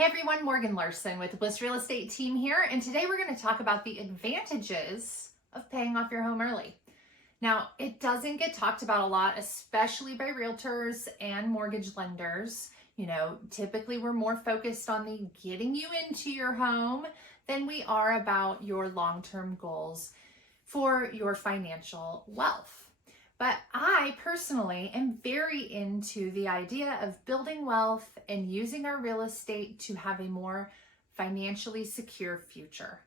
Hey everyone, Morgan Larson with the Bliss Real Estate team here, and today we're going to talk about the advantages of paying off your home early. Now, it doesn't get talked about a lot, especially by realtors and mortgage lenders. Typically we're more focused on the getting you into your home than we are about your long-term goals for your financial wealth. But I personally am very into the idea of building wealth and using our real estate to have a more financially secure future.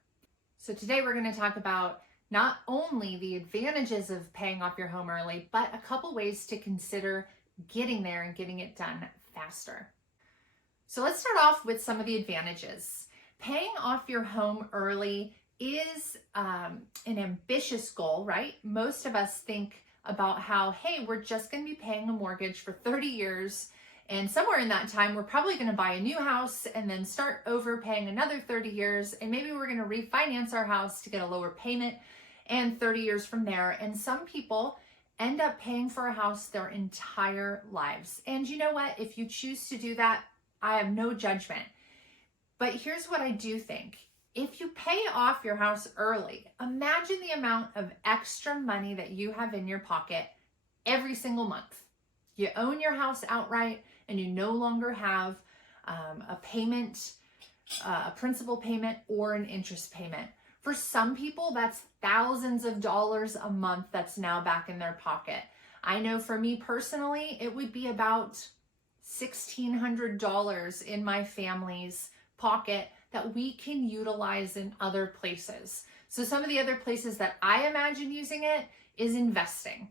So today we're going to talk about not only the advantages of paying off your home early, but a couple ways to consider getting there and getting it done faster. So let's start off with some of the advantages. Paying off your home early is an ambitious goal, right? Most of us think about how, hey, we're just going to be paying a mortgage for 30 years. And somewhere in that time, we're probably going to buy a new house and then start over paying another 30 years. And maybe we're going to refinance our house to get a lower payment and 30 years from there. And some people end up paying for a house their entire lives. And you know what? If you choose to do that, I have no judgment. But here's what I do think. If you pay off your house early, imagine the amount of extra money that you have in your pocket every single month. You own your house outright and you no longer have a payment, a principal payment or an interest payment. For some people, that's thousands of dollars a month that's now back in their pocket. I know for me personally, it would be about $1,600 in my family's pocket that we can utilize in other places. So some of the other places that I imagine using it is investing.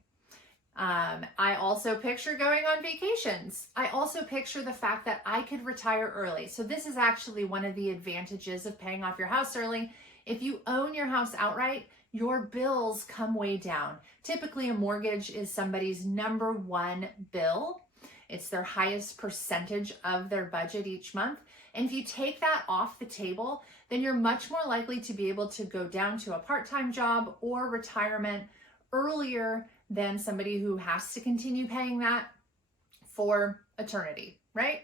I also picture going on vacations. I also picture the fact that I could retire early. So this is actually one of the advantages of paying off your house early. If you own your house outright, your bills come way down. Typically a mortgage is somebody's number one bill. It's their highest percentage of their budget each month. And if you take that off the table, then you're much more likely to be able to go down to a part-time job or retirement earlier than somebody who has to continue paying that for eternity, right?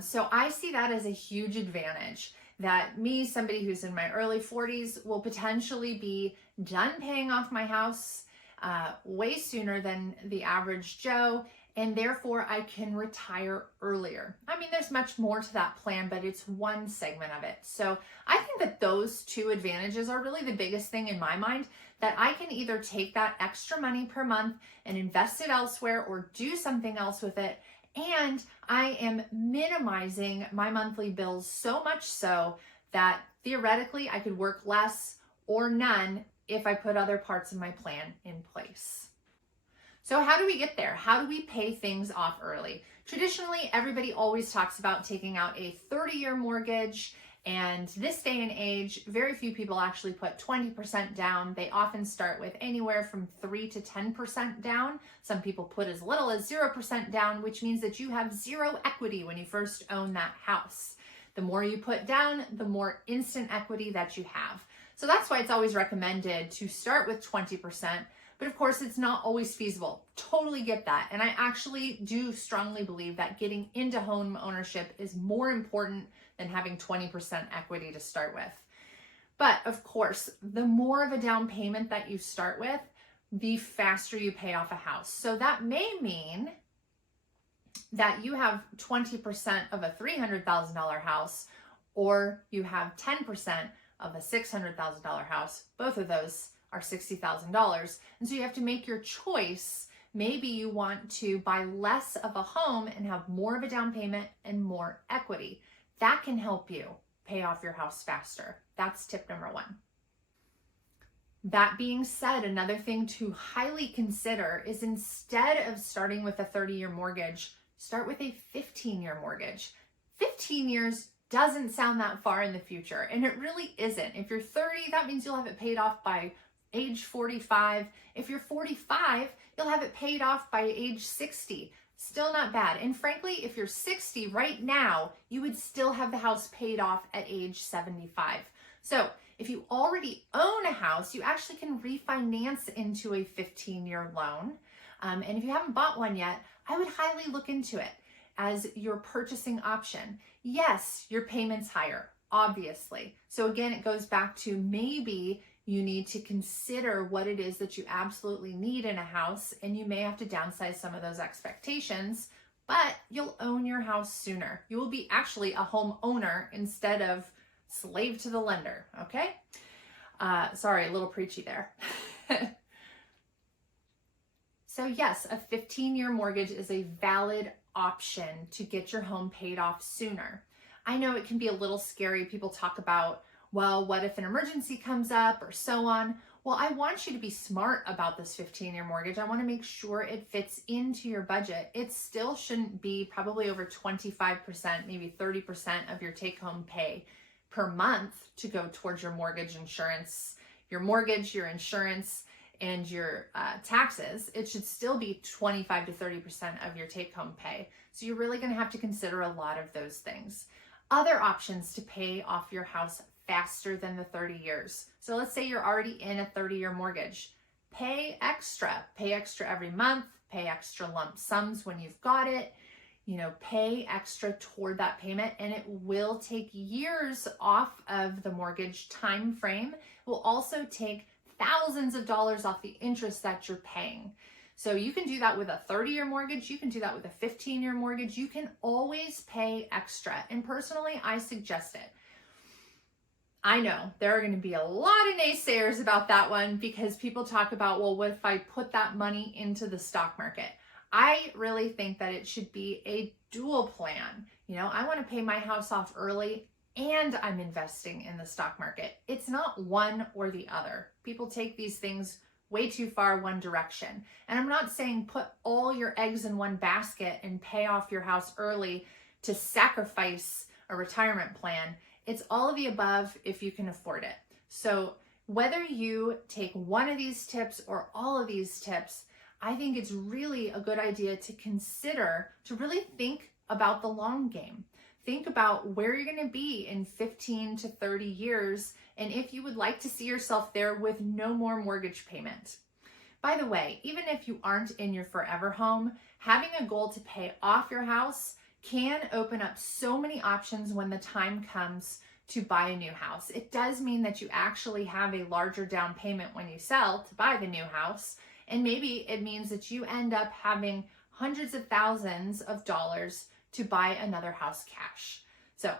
So I see that as a huge advantage that me, somebody who's in my early 40s, will potentially be done paying off my house way sooner than the average Joe. And therefore I can retire earlier. I mean, there's much more to that plan, but it's one segment of it. So I think that those two advantages are really the biggest thing in my mind, that I can either take that extra money per month and invest it elsewhere or do something else with it. And I am minimizing my monthly bills so much so that theoretically I could work less or none if I put other parts of my plan in place. So how do we get there? How do we pay things off early? Traditionally, everybody always talks about taking out a 30-year mortgage, and this day and age, very few people actually put 20% down. They often start with anywhere from 3 to 10% down. Some people put as little as 0% down, which means that you have zero equity when you first own that house. The more you put down, the more instant equity that you have. So that's why it's always recommended to start with 20%. But of course, it's not always feasible. Totally get that. And I actually do strongly believe that getting into home ownership is more important than having 20% equity to start with. But of course, the more of a down payment that you start with, the faster you pay off a house. So that may mean that you have 20% of a $300,000 house, or you have 10% of a $600,000 house. Both of those are $60,000. And so you have to make your choice. Maybe you want to buy less of a home and have more of a down payment and more equity. That can help you pay off your house faster. That's tip number one. That being said, another thing to highly consider is instead of starting with a 30-year mortgage, start with a 15-year mortgage. 15 years doesn't sound that far in the future, and it really isn't. If you're 30, that means you'll have it paid off by age 45. If you're 45, you'll have it paid off by age 60. Still not bad. And frankly, if you're 60 right now, you would still have the house paid off at age 75. So if you already own a house, you actually can refinance into a 15-year loan. And if you haven't bought one yet, I would highly look into it. as your purchasing option. Yes, your payment's higher, obviously. So again, it goes back to maybe you need to consider what it is that you absolutely need in a house, and you may have to downsize some of those expectations, but you'll own your house sooner. You will be actually a homeowner instead of slave to the lender, okay? Sorry, a little preachy there. So yes, a 15-year mortgage is a valid option to get your home paid off sooner. I know it can be a little scary. People talk about, well, what if an emergency comes up or so on? Well, I want you to be smart about this 15-year mortgage. I want to make sure it fits into your budget. It still shouldn't be probably over 25%, maybe 30% of your take-home pay per month to go towards your mortgage insurance, your mortgage, your insurance, and your taxes. It should still be 25 to 30% of your take-home pay. So you're really going to have to consider a lot of those things. Other options to pay off your house faster than the 30 years. So let's say you're already in a 30-year mortgage. Pay extra every month, pay extra lump sums when you've got it, pay extra toward that payment, and it will take years off of the mortgage time frame. It will also take thousands of dollars off the interest that you're paying. So you can do that with a 30-year mortgage. You can do that with a 15-year mortgage. You can always pay extra. And personally, I suggest it. I know there are going to be a lot of naysayers about that one because people talk about, well, what if I put that money into the stock market? I really think that it should be a dual plan. I want to pay my house off early and I'm investing in the stock market. It's not one or the other. People take these things way too far one direction. And I'm not saying put all your eggs in one basket and pay off your house early to sacrifice a retirement plan. It's all of the above if you can afford it. So whether you take one of these tips or all of these tips, I think it's really a good idea to consider, to really think about the long game. Think about where you're going to be in 15 to 30 years and if you would like to see yourself there with no more mortgage payment. By the way, even if you aren't in your forever home, having a goal to pay off your house can open up so many options when the time comes to buy a new house. It does mean that you actually have a larger down payment when you sell to buy the new house, and maybe it means that you end up having hundreds of thousands of dollars to buy another house cash. So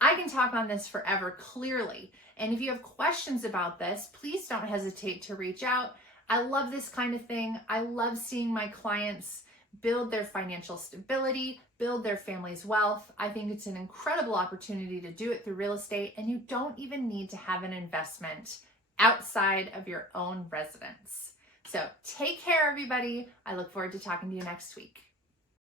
I can talk on this forever clearly. And if you have questions about this, please don't hesitate to reach out. I love this kind of thing. I love seeing my clients build their financial stability, build their family's wealth. I think it's an incredible opportunity to do it through real estate, and you don't even need to have an investment outside of your own residence. So take care, everybody. I look forward to talking to you next week.